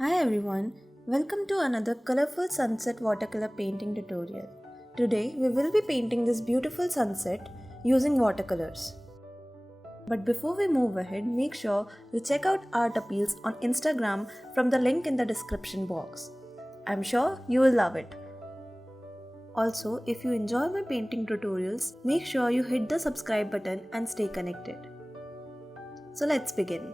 Hi everyone, welcome to another colorful sunset watercolor painting tutorial. Today we will be painting this beautiful sunset using watercolors. But before we move ahead, make sure you check out Art Appeals on Instagram from the link in the description box. I'm sure you will love it. Also, if you enjoy my painting tutorials, make sure you hit the subscribe button and stay connected. So let's begin.